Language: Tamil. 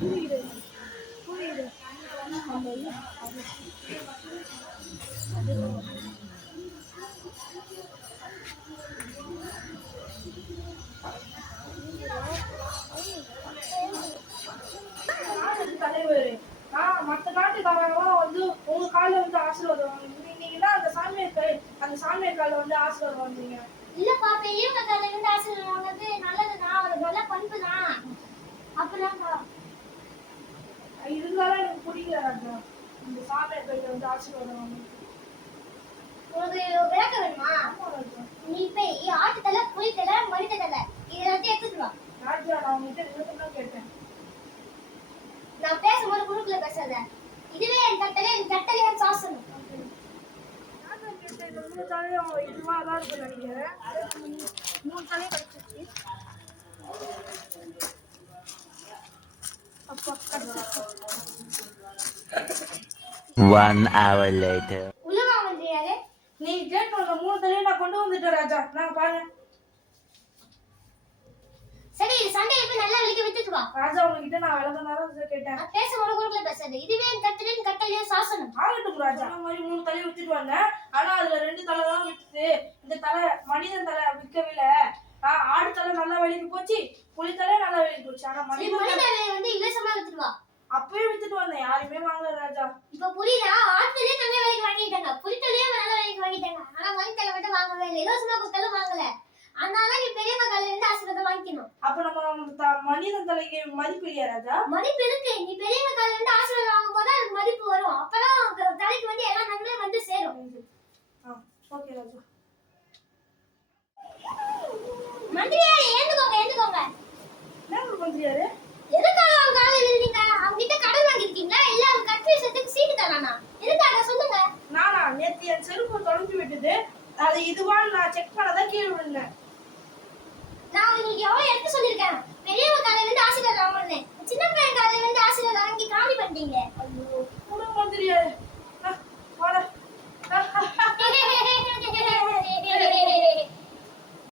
புரியுது புரியுது. அந்த இது தலைவர் மற்ற நாட்டுக்காரங்களாம் வந்து உங்க காலில் வந்து ஆசீர்வாதம் வாங்குறீங்க. நீங்க தான் அந்த சாமியார் காலில் வந்து ஆசீர்வாதம் வாங்குறீங்க. இல்லப்பா, பெரியவங்க காலில் வந்து ஆசீர்வாதம் வாங்குறது நல்லதுதான், ஒரு நல்ல பண்பு தான். அப்படிதான்ப்பா. இருந்தாலும் எனக்கு புரியல ராஜா, இந்த சாமியார் கையில வந்து ஆசீர்வாதம் வாங்குறது. உனக்கு விளக்கம் வேணுமா? நீ போய் ஆட்டு தலை, புலி தலை, மனித தலை இது எல்லாத்தையும் எடுத்துட்டு வா. ராஜா, நான் உங்ககிட்ட விளக்கம் கேட்டேன். நான் பேசும்போது குறுக்குல பேசாத. இதுவே என் கட்டளை, என் கட்டளை என் சாசனம். ராஜா கிட்ட இந்த 3 தலையும் இதுவா தான் இருக்குன்னு நினைக்கிறேன். 3 தலையும் கிடைச்சிச்சு. அப்பா கிடைச்சிச்சு. 1 hour later. உலக மந்திரியாரே, நீ கேட்ட 3 தலையும் நான் கொண்டு வந்துட்டேன் ராஜா. நான் பாருங்க. சரி, சண்டையில போய் நல்லா வெளிக்க வித்துட்டு வா. ராஜா, உங்ககிட்ட நான் விளக்கம் தான் கேட்டேன். நான் பேசும்போது குறுக்குல பேசாத. இதுவே என் கட்டளை, என் கட்டளை என் சாசனம். ஆகட்டும் ராஜா. அந்த மாதிரி 3 தலையை வித்துட்டு வந்தேன். ஆனா அதுல 2 தலை தான் வித்துது. இந்த தலை மனிதன் தலை விற்கவில்லை. ஆடு தலை நல்லா வெளிக்கு போச்சு, புலி தலை நல்லா வெளிக்கு போச்சு. ஆனா மனிதன் தலை வந்து இலவசமா வித்துட்டு வா. அப்பவே வித்துட்டு வந்தேன், யாருமே வாங்கல ராஜா. இப்ப புரியல, ஆட்டுலயே நல்ல விலைக்கு வாங்கிட்டாங்க, புலித்தலையே நல்ல விலைக்கு வாங்கிட்டாங்க. ஆனா மனிதலை மட்டும் வாங்கவே இல்லை, இலவசமா கொடுத்தாலும் வாங்கல. அதனால நீ பெரியவங்க காலில இருந்து ஆசீர்வாதம் வாங்கிக்கணும். அப்ப நம்ம மனிதன் தலைக்கு மதிப்பு இல்லையா ராஜா? மதிப்பு இருக்கு. நீ பெரியவங்க காலில இருந்து ஆசீர்வாதம் வாங்கும் போது அதுக்கு மதிப்பு வரும். அப்பதான் தலைக்கு வந்து எல்லா நன்மையும் வந்து சேரும். ஓகே ராஜா. மந்திரியாரே, ஏந்துக்கோங்க. என்ன மந்திரியாரே? எதுக்காக அவங்க காலையில இருந்தீங்க? அவங்க கிட்ட கடன் வாங்கிருக்கீங்களா, இல்ல அவங்க கட்சி விஷயத்துக்கு சீட்டு தரானா? எதுக்காக சொல்லுங்க. நானா நேத்து என் செருப்பு தொலைஞ்சு விட்டது. அது இதுவான்னு நான் செக் பண்ணதான் கீழே விழுந்தேன். நான் உங்களுக்கு எவ்வளவு எடுத்து சொல்லிருக்கேன். பெரியவங்க காலையில இருந்து ஆசீர்வாதம் வாங்கணும், சின்ன பையன் காலையில இருந்து ஆசீர்வாதம் வாங்கி காலி பண்ணிட்டீங்க.